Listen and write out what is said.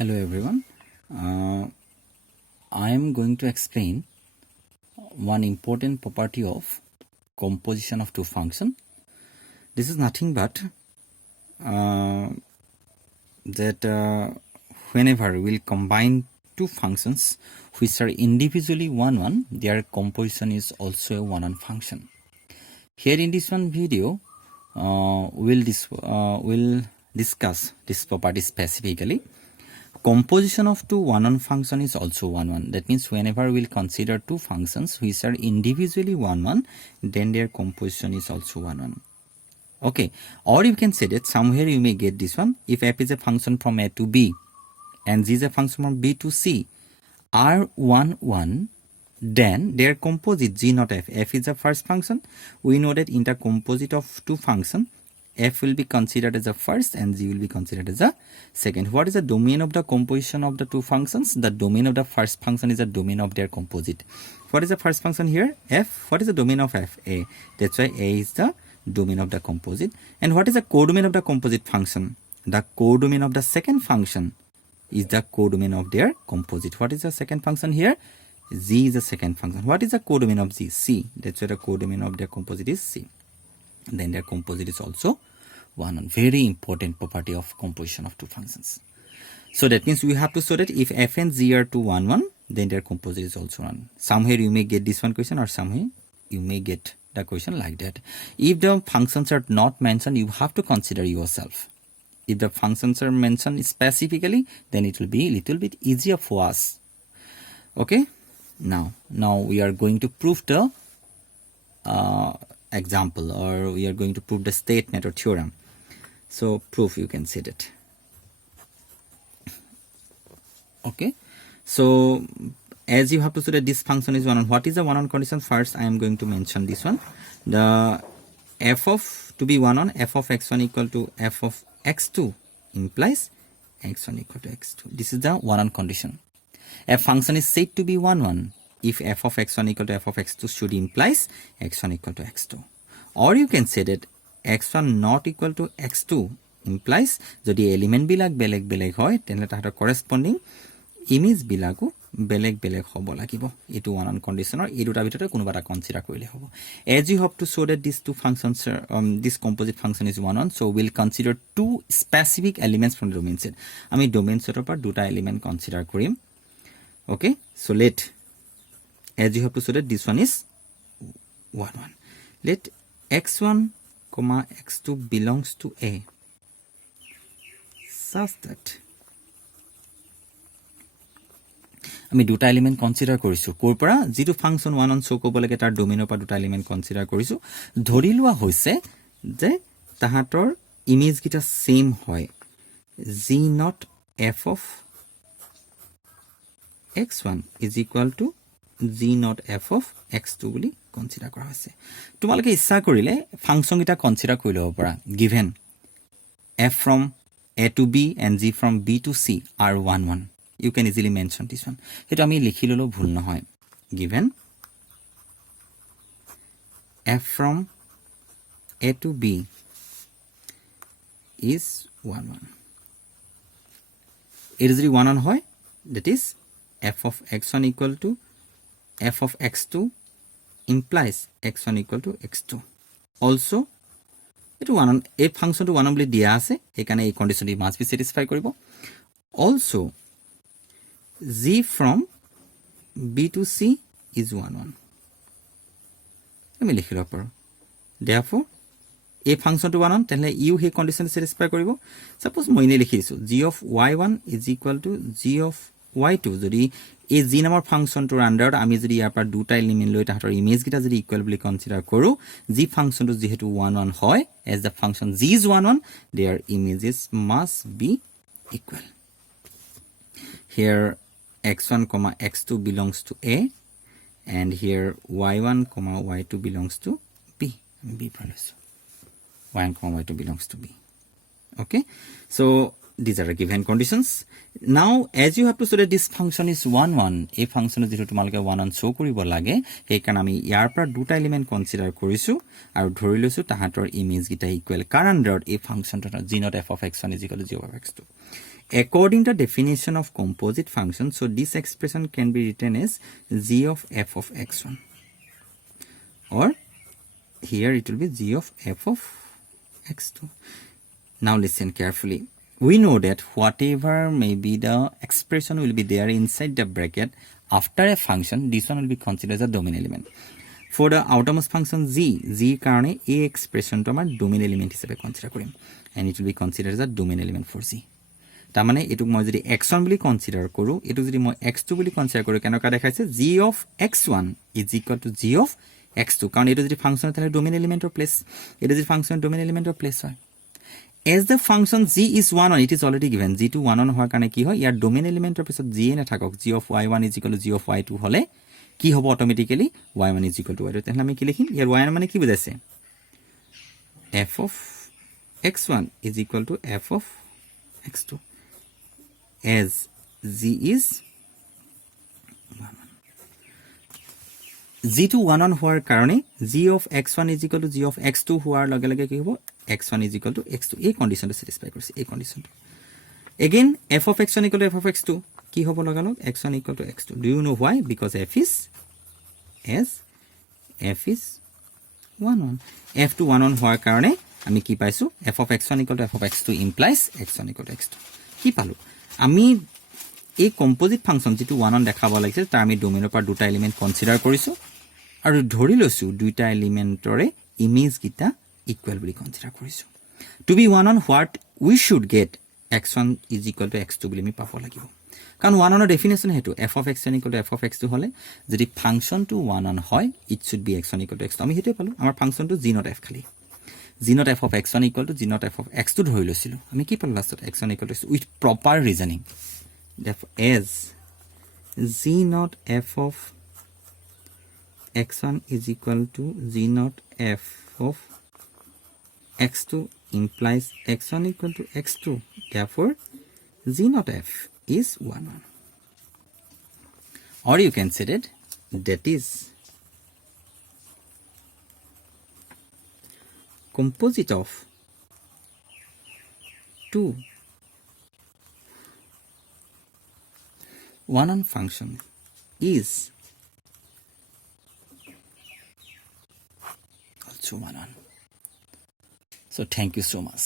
Hello everyone. I am going to explain one important property of composition of two functions. This is nothing but that whenever we will combine two functions which are individually one, their composition is also a one function. Here in this one video, we'll discuss this property specifically. Composition of two one function is also one. That means whenever we'll consider two functions which are individually one, then their composition is also one. Okay, or you can say that somewhere you may get this one. If f is a function from a to b and g is a function from b to c are 1, then their composite g not f. F is the first function. We know that in the composite of two functions, f will be considered as the first and g will be considered as the second. What is the domain of the composition of the two functions? The domain of the first function is the domain of their composite. What is the first function here? F. What is the domain of f? A. That's why A is the domain of the composite. And what is the codomain of the composite function? The codomain of the second function is the codomain of their composite. What is the second function here? Z is the second function. What is the codomain of Z? C. That's why the codomain of their composite is C. Then their composite is also one. Very important property of composition of two functions. So that means we have to show that if f and g are to 1, then their composite is also 1. Somewhere you may get this one question, or somewhere you may get the question like that. If the functions are not mentioned, you have to consider yourself. If the functions are mentioned specifically, then it will be a little bit easier for us. Okay, now we are going to prove the example, or we are going to prove the statement or theorem. So proof, you can see that. Okay, so as you have to say that this function is one. What is the one condition? First I am going to mention this one. The f of to be one, f of x1 equal to f of x2 implies x1 equal to x2. This is the one condition. A function is said to be one if f of x1 equal to f of x2 should implies x1 equal to x2. Or you can say that x1 not equal to x2 implies jodi element bilak beleg hoy tenle tahar corresponding image bilaku beleg hobo lagibo. Etu one condition or ei duta bhitor konoba ta consider korile hobo. As you have to show that these two functions are, this composite function is one, so we'll consider two specific elements from the domain set. Ami domain set par duta element consider korim. Okay, so as you have to show that this one is 1. Let x1 comma x2 belongs to A such that আমি দুটা element consider কৰিছো কোৰ পৰা যেটো function 1 on show কৰিব লাগে তাৰ ডোমেইনৰ পৰা দুটা এলিমেন্ট কনসিডাৰ কৰিছো ধৰি লোৱা হৈছে যে তাহাতৰ ইমেজ গিটা সেম হয় g not f of x1 is equal to g not f of x2 bully consider কৰা হৈছে তোমালোকে ইচ্ছা কৰিলে ফাংচন গিটা কনসিডাৰ কৰি লব পৰা given f from a to b and g from b to c are 1 you can easily mention this one. Hetu ami likhi lolo bhul nohoy. Given f from a to b is 1. It is 1 hoy, that is f of x1 equal to f of x2 implies x1 equal to x2. Also etu 1 a function to 1 boli dia ase ekane ei condition must be satisfy koribo. Also g from b to c is 1. আমি লিখি লব পাৰো therefore a function to 1 তেনে u হে condition satisfy কৰিব suppose মই নে লিখি দিছো g of y1 is equal to g of y2 যদি এই g নামৰ ফাংচন টোৰ আন্ডাৰত আমি যদি ইয়াৰ পৰা দুটা এলিমেন্ট লৈ তাহাতৰ ইমেজ গিটা যদি ইকুৱেল বুলি কনসিডাৰ কৰো g ফাংচন টো যেহেতু 1 হয় as the function g is 1 their images must be equal. Here x1 comma x2 belongs to A and here y1 comma y2 belongs to B. y1 comma y2 belongs to B. Okay, so these are the given conditions. Now as you have to show that this function is 1 a function is 1 show koribo lage hekan ami yar pra duta element consider korisu aru dhori loisu tahator image gita equal karan dot a function to g not f of x1 is equal to g of x2. according to the definition of composite function, so this expression can be written as g of f of x1, or here it will be g of f of x2. Now listen carefully. We know that whatever may be the expression will be there inside the bracket after a function, this one will be considered as a domain element. For the outermost function g karone a expression to amar domain element hisabe consider korim, and it will be considered as a domain element for g. Ta mane etuk moi jodi x1 boli consider koru, etuk jodi moi x2 boli consider koru, kenoka dekhaise g of x1 is equal to g of x2, karon etu jodi function tale domain element or place, etu jodi function domain element or place hoy. As the function g is 1 1, it is already given g to 1 1 hoar karone ki hoy, yar domain element or pisot g na thakok, g of y1 is equal to g of y2 hole কি হ'ব automatically y1 is equal to y2, তাহলে আমি কি লিখিম, ইয়াৰ y1 মানে কি বুজাইছে, f of x1 is equal to f of x2 as g is 1 1. g to 1 1 হোৱাৰ কাৰণে g of x1 is equal to g of x2 হোৱাৰ লগে লগে কি হ'ব, x1 is equal to x2, এই কন্ডিশনটো স্যাটিসফাই কৰিছে, এই কন্ডিশনটো again f of x1 equal to f of x2 কি হ'ব লগালগ, x1 equal to x2. Do you know why? Because f is 1 1, f to 1 1 হোৱাৰ কাৰণে আমি কি পাইছো, f of x1 equal to f of x2 implies x1 equal to x2. কি পালো আমি, এই কম্পোজিট ফাংশন যেটো 1 1 দেখাব লাগিছিল তাৰ আমি ডোমেইনৰ পৰা দুটা এলিমেন্ট কনসিডাৰ কৰিছো আৰু ধৰি লৈছো দুটা এলিমেন্টৰে ইমেজ গিটা ইকুৱেল বুলি কনসিডাৰ কৰিছো. To be 1 1, what we should get, x1 is equal to x2 বুলি আমি পাব লাগিব, কারণ 1 1 ডেফিনেশন হেতু f of x1 equal to f of x2 হলে যদি ফাংশন টু 1 1 হয়, it should be x1 equal to x2. আমি হেতু পালো, আমাৰ function to g not f খালি, g not f of x1 equal to g not f of x2 ধৰি লৈছিলো, আমি কি পালো লাষ্টত x1 equal to x2 with proper reasoning. Therefore as g not f of x1 is equal to g not f of x2 implies x1 equal to x2, therefore g not f is 1 1. Or you can say that is composite of two 1 1 function is also 1 1. So thank you so much.